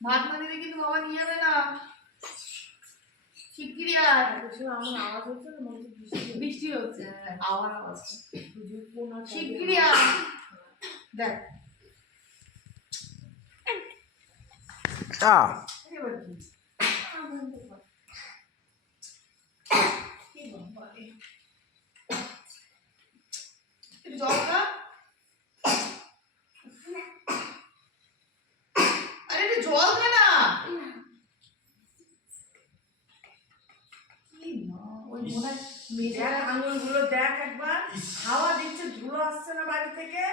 ভাত না দিলে কিন্তু বাবা নিয়ে যাবে না। শিগগিরই আয়। আমার আওয়াজ হচ্ছে না, বৃষ্টি হচ্ছে, আওয়াজ আওয়াজ শিগগিরই আয়। দেখ জল খা। আরে একটু জল খা না। আঙুলগুলো দেখ একবার, হাওয়া দিচ্ছে, ধুলো আসছে না বাড়ি থেকে।